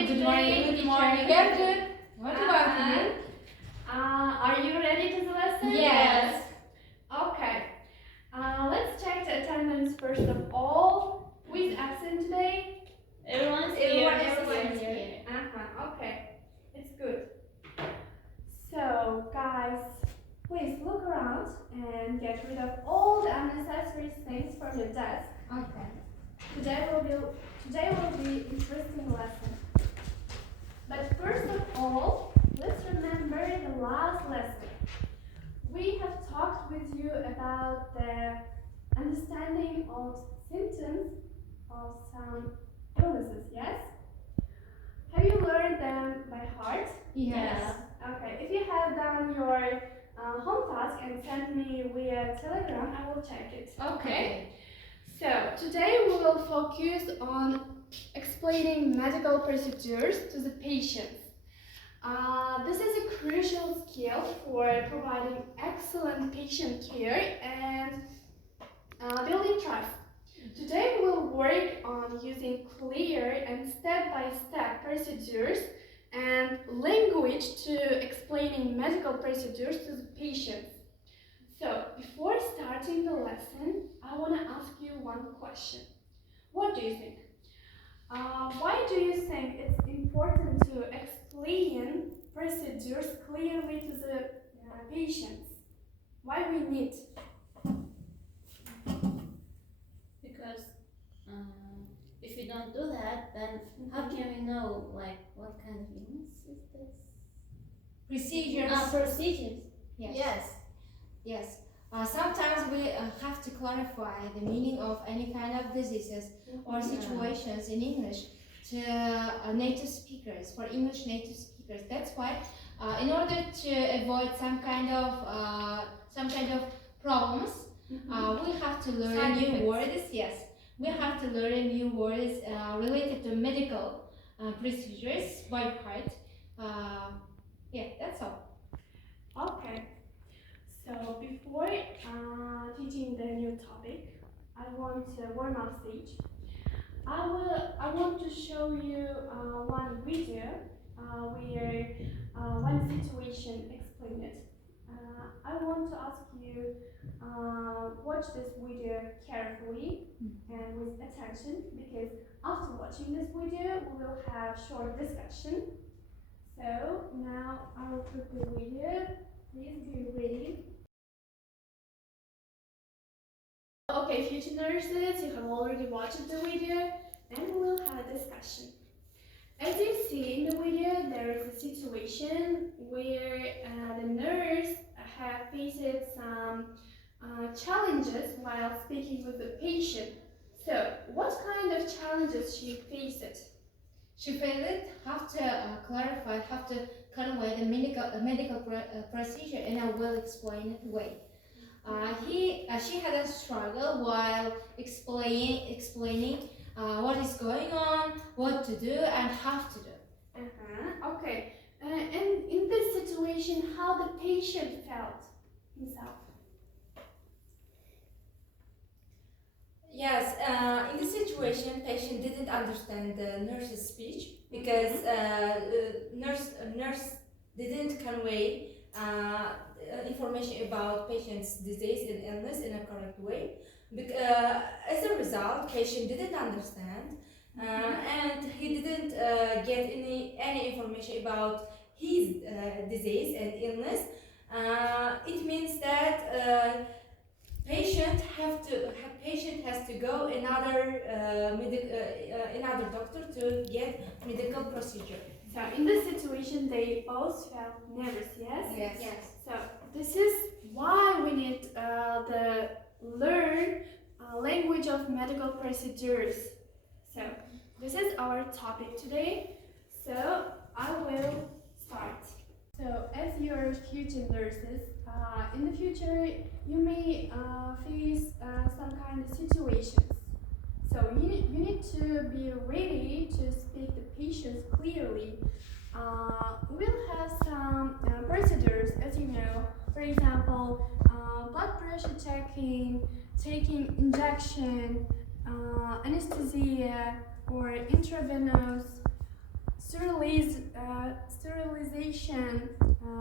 you Good today, morning. Good teacher? morning. Very good. What about you? Are you ready to the lesson? Yes. Okay. Let's check the attendance first of all. Who is absent today? Everyone's Everyone's here. here. Okay. It's good. So, guys, please look around and get rid of all the unnecessary things from your desk. Okay. Today will be interesting lesson. But first of all, let's remember the last lesson. We have talked with you about the understanding of symptoms of some illnesses, yes? Have you learned them by heart? Yes. Okay, if you have done your home task and sent me via Telegram, I will check it. Okay. So, today we will focus on explaining medical procedures to the patients. This is a crucial skill for providing excellent patient care and building trust. Today we will work on using clear and step-by-step procedures and language to explaining medical procedures to the patients. So, before starting the lesson, I want to ask you one question. What do you think? Why do you think it's important to explain procedures clearly to the patients? Why we need? Because if you don't do that, then how can we know like what kind of illness is this? Procedures. Procedures. Yes. Sometimes we have to clarify the meaning of any kind of diseases or situations in English to native speakers, for English native speakers. That's why, in order to avoid some kind of problems, we have to learn new words. Yes, we have to learn new words related to medical procedures by heart. That's all. Okay. So before teaching the new topic, I want to warm up stage. I want to show you one video where one situation explained it. I want to ask you watch this video carefully and with attention, because after watching this video we will have short discussion. So now I will put the video. Please be ready. Okay, future nurses, you have already watched the video, and we will have a discussion. As you see in the video, there is a situation where the nurse have faced some challenges while speaking with the patient. So, what kind of challenges she faced? She have to clarify, have to cut away the medical procedure in a well-explained way. She had a struggle while explaining what is going on, what to do, and how to do. Okay. And in this situation, how the patient felt himself? Yes, in this situation, patient didn't understand the nurse's speech because nurse didn't convey information about patient's disease and illness in a correct way. As a result, patient didn't understand and he didn't get any information about his disease and illness. It means that patient has to go another doctor to get medical procedure. So in this situation, they both felt nervous, yes? Yes. So this is why we need the learn language of medical procedures. So this is our topic today. So I will start. So as your future nurses, in the future you may face some kind of situations. So you need to be ready to speak the patients clearly. We'll have some procedures, as you know. For example, blood pressure checking, taking injection, anesthesia, or intravenous. sterilization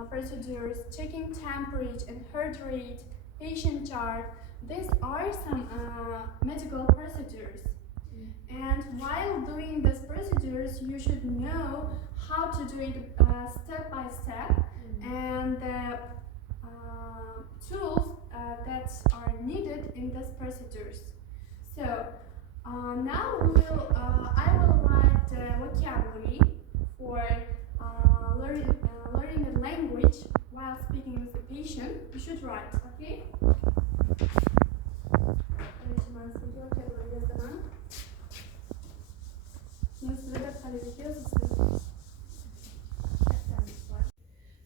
procedures, checking temperature and heart rate, patient chart. These are some medical procedures. And while doing these procedures, you should know how to do it step by step and the tools that are needed in these procedures. So now I will write the vocabulary for learning a language while speaking with the patient. You should write, okay?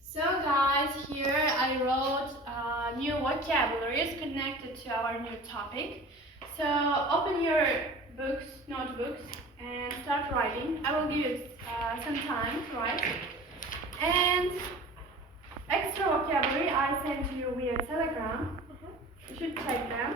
So guys, here I wrote new vocabularies connected to our new topic. So open your notebooks, and start writing. I will give you some time to write. And extra vocabulary I sent to you via Telegram. You should check them.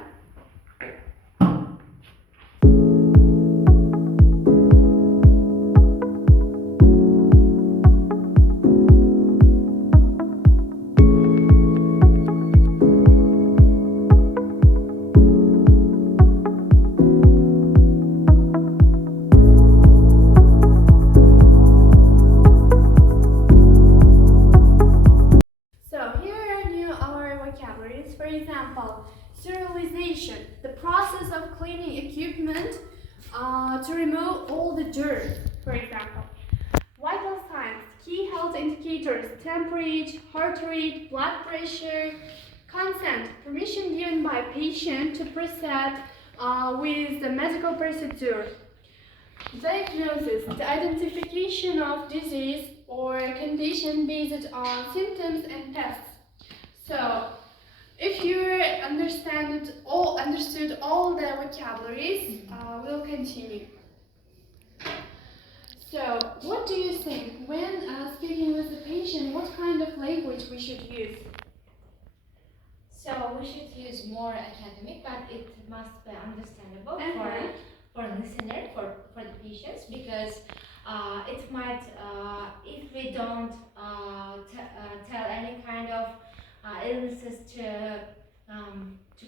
For example, sterilization, the process of cleaning equipment to remove all the dirt, for example. Vital signs, key health indicators, temperature, heart rate, blood pressure, consent, permission given by patient to proceed with the medical procedure. Diagnosis, the identification of disease or condition based on symptoms and tests. So, if you understood all the vocabularies, we'll continue. So, what do you think when speaking with the patient? What kind of language we should use? So we should use more academic, but it must be understandable for listener, for the patients, because it might, if we don't tell any kind of illnesses to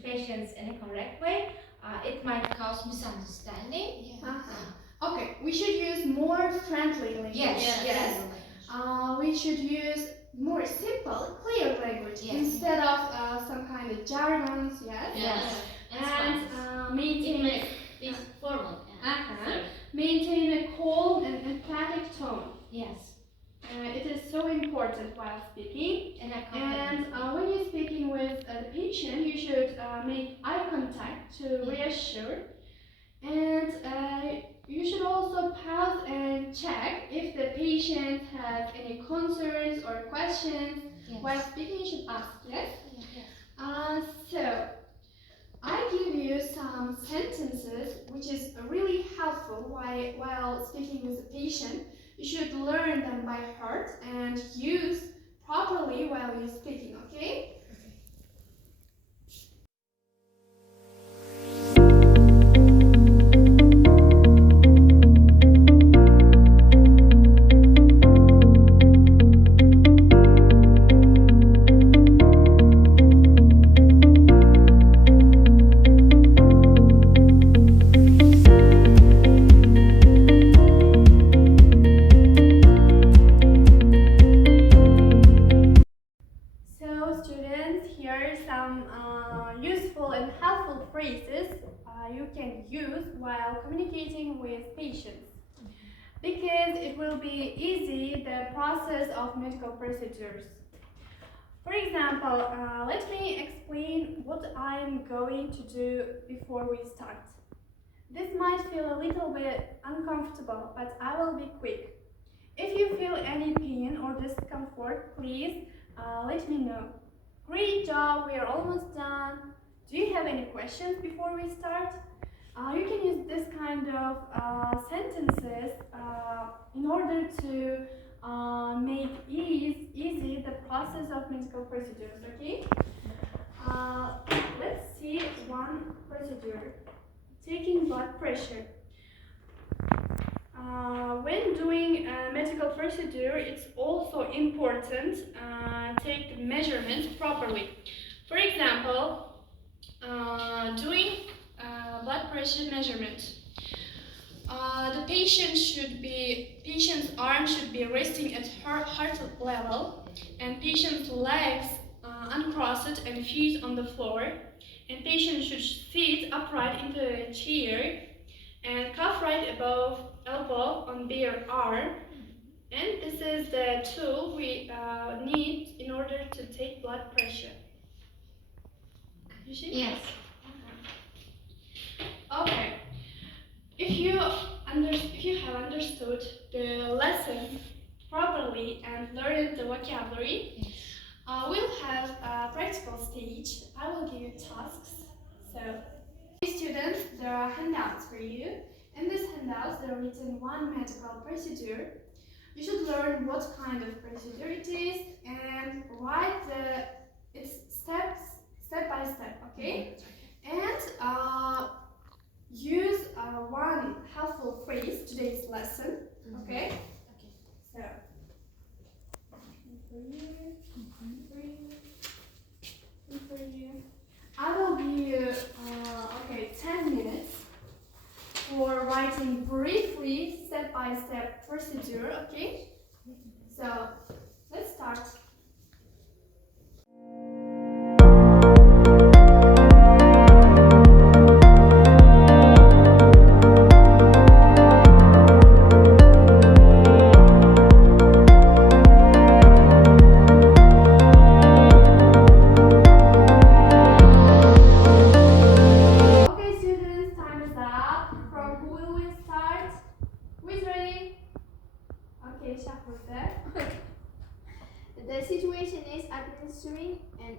patients in a correct way, it might cause misunderstanding. Okay, we should use more friendly language. Yes. We should use more simple, clear language instead of some kind of jargons. And maintain this formal. maintain a calm and emphatic tone. Yes. It is so important while speaking. And when you're speaking with the patient, you should make eye contact to reassure. And you should also pause and check if the patient has any concerns or questions. While speaking, you should ask, yes? So, I give you some sentences which is really helpful while speaking with the patient. You should learn them by heart and use properly while you're speaking, okay? Useful and helpful phrases you can use while communicating with patients, because it will be easy the process of medical procedures. For example, let me explain what I'm going to do before we start. This might feel a little bit uncomfortable, but I will be quick. If you feel any pain or discomfort, please let me know. Great job, we are almost done. Do you have any questions before we start? You can use this kind of sentences in order to make easy the process of medical procedures, okay? Let's see one procedure. Taking blood pressure. When doing medical medical procedure, it's also important take the measurements properly. For example, doing blood pressure measurement. The patient's arm should be resting at heart level, and patient's legs uncrossed and feet on the floor. And patient should sit upright into a chair and cuff right above elbow on bare arm. And this is the tool we need in order to take blood pressure. You see? Yes. Okay. If you have understood the lesson properly and learned the vocabulary, we'll have a practical stage. I will give you tasks. So, students, there are handouts for you. In these handouts, there are written one medical procedure. You should learn what kind of procedure it is and write its steps step by step. Okay? And use one helpful phrase today's lesson. Okay? So, for you. I will give you 10 minutes for writing briefly step-by-step procedure. Okay? So, let's start. The situation is administering an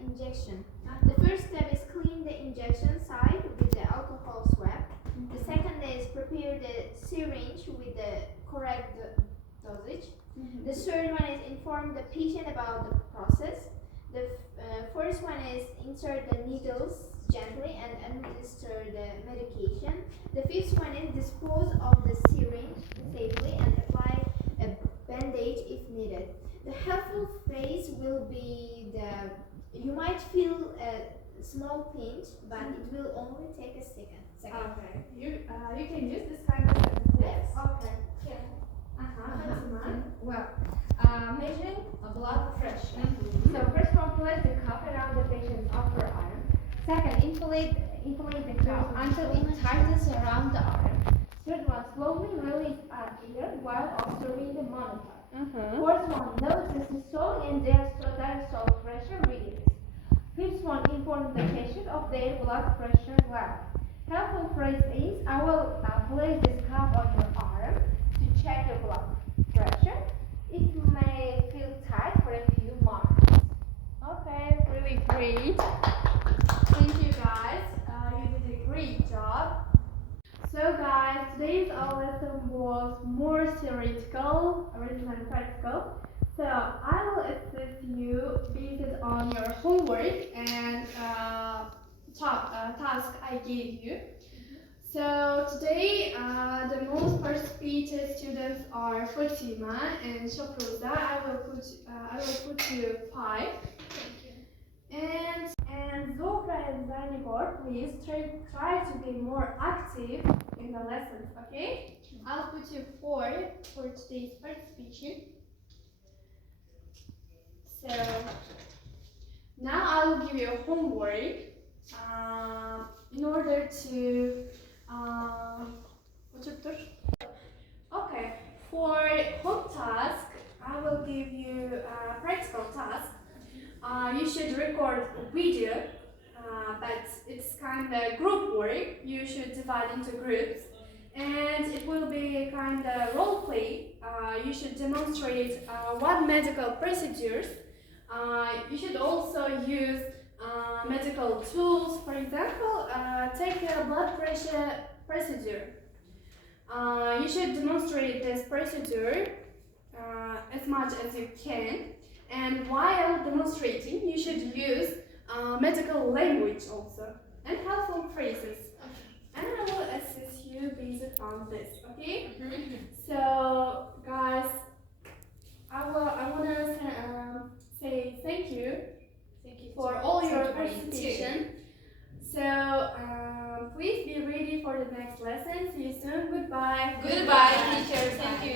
injection. The first step is clean the injection site with the alcohol swab. The second is prepare the syringe with the correct dosage. The third one is inform the patient about the process. The first one is insert the needles gently and administer the medication. The fifth one is dispose of the syringe safely and apply a bandage if needed. The helpful phrase will be you might feel a small pinch, but it will only take a second. Okay. You can use this kind of sentence. Yes. Okay. Yeah. Well, measuring blood pressure. So first one, place the cuff around the patient's upper arm. Second, inflate the cuff until it tightens around the arm. Third one, slowly release air while observing the monitor. Fourth one, note the systolic and diastolic pressure readings. Fifth one, inform the patient of their blood pressure level. Helpful phrase is, I will place this cuff on your arm to check your blood pressure. It may feel tight for a few moments. Okay, really great. Thank you guys. You did a great job. So guys, today's our lesson was more theoretical rather than practical. So I will assist you based on your homework and task I gave you. So today the most participated students are Fatima and Shapruza. I will put you 5. And Zohra and Zanigor, please try to be more active in the lessons, okay? I'll put you 4 for today's participation. So now I will give you a homework in order to okay, for home task I will give you a practical task. You should record a video, but it's kind of group work. You should divide into groups, and it will be kind of role play. You should demonstrate what medical procedures. You should also use medical tools. For example, take a blood pressure procedure. You should demonstrate this procedure as much as you can. And while demonstrating, you should use medical language also and helpful phrases. And I will assist you based on this, okay? So, guys, thank you Thank you for all your Thank you for you too. participation. So please be ready for the next lesson. See you soon. Goodbye. Goodbye, teacher. Thank you.